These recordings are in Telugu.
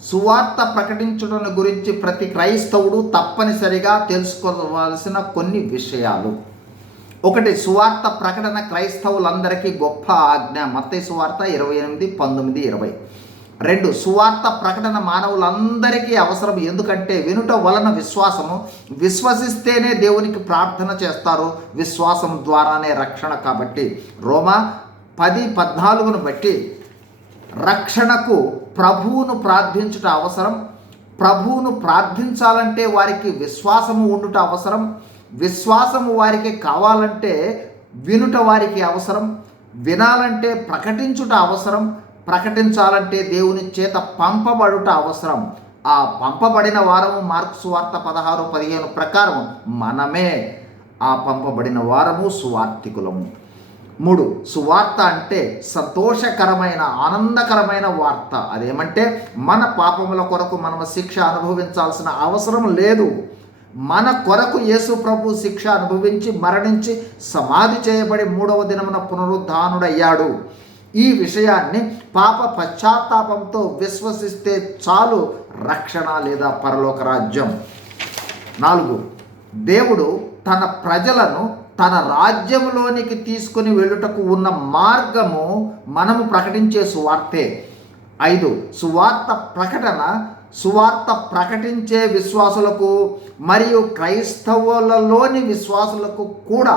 సువార్త ప్రకటించడం గురించి ప్రతి క్రైస్తవుడు తప్పనిసరిగా తెలుసుకోవాల్సిన కొన్ని విషయాలు. ఒకటి సువార్త ప్రకటన క్రైస్తవులందరికీ గొప్ప ఆజ్ఞ. మత్తయి సువార్త ఇరవై ఎనిమిది పంతొమ్మిది ఇరవై. రెండు సువార్త ప్రకటన మానవులందరికీ అవసరం. ఎందుకంటే వినుట వలన విశ్వాసము. విశ్వసిస్తేనే దేవునికి ప్రార్థన చేస్తారు. విశ్వాసం ద్వారానే రక్షణ. కాబట్టి రోమా పది పద్నాలుగును బట్టి రక్షణకు ప్రభువును ప్రార్థించుట అవసరం. ప్రభువును ప్రార్థించాలంటే వారికి విశ్వాసము ఉండుట అవసరం. విశ్వాసము వారికి కావాలంటే వినుట వారికి అవసరం. వినాలంటే ప్రకటించుట అవసరం. ప్రకటించాలంటే దేవుని చేత పంపబడుట అవసరం. ఆ పంపబడిన వారము మార్క్స్ వార్త పదహారు పదిహేను ప్రకారం మనమే ఆ పంపబడిన వారము సువార్థికులము. మూడు సువార్త అంటే సంతోషకరమైన ఆనందకరమైన వార్త. అదేమంటే మన పాపముల కొరకు మనం శిక్ష అనుభవించాల్సిన అవసరం లేదు. మన కొరకు యేసు ప్రభు శిక్ష అనుభవించి మరణించి సమాధి చేయబడి మూడవ దినమున పునరుద్ధానుడయ్యాడు. ఈ విషయాన్ని పాప పశ్చాత్తాపంతో విశ్వసిస్తే చాలు రక్షణ లేదా పరలోక రాజ్యం. నాలుగు దేవుడు తన ప్రజలను తన రాజ్యంలోనికి తీసుకుని వెళ్ళుటకు ఉన్న మార్గము మనము ప్రకటించే సువార్తే. ఐదు సువార్త ప్రకటన సువార్త ప్రకటించే విశ్వాసులకు మరియు క్రైస్తవులలోని విశ్వాసులకు కూడా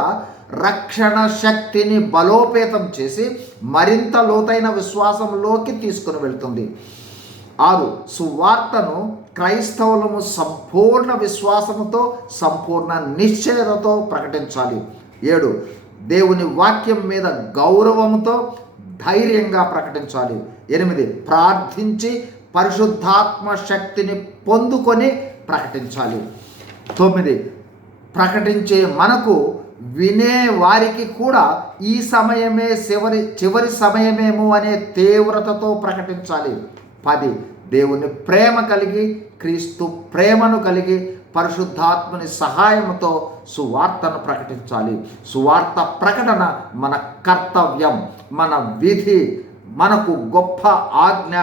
రక్షణ శక్తిని బలోపేతం చేసి మరింత లోతైన విశ్వాసంలోకి తీసుకుని వెళ్తుంది. ఆరు సువార్తను క్రైస్తవులము సంపూర్ణ విశ్వాసముతో సంపూర్ణ నిశ్చయతతో ప్రకటించాలి. ఏడు దేవుని వాక్యం మీద గౌరవంతో ధైర్యంగా ప్రకటించాలి. ఎనిమిది ప్రార్థించి పరిశుద్ధాత్మ శక్తిని పొందుకొని ప్రకటించాలి. తొమ్మిది ప్రకటించే మనకు వినే వారికి కూడా ఈ సమయమే చివరి చివరి సమయమేమో అనే తీవ్రతతో ప్రకటించాలి. పది. దేవుని ప్రేమ కలిగి క్రీస్తు ప్రేమను కలిగి పరిశుద్ధాత్మని సహాయంతో సువార్తను ప్రకటించాలి. సువార్త ప్రకటన మన కర్తవ్యం మన విధి మనకు గొప్ప ఆజ్ఞ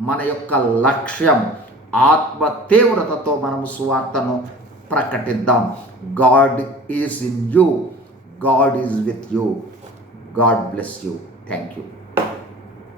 మన యొక్క లక్ష్యం. ఆత్మ తీవ్రతతో మనము సువార్తను ప్రకటిద్దాం. God is in you. God is with you. God bless you. Thank you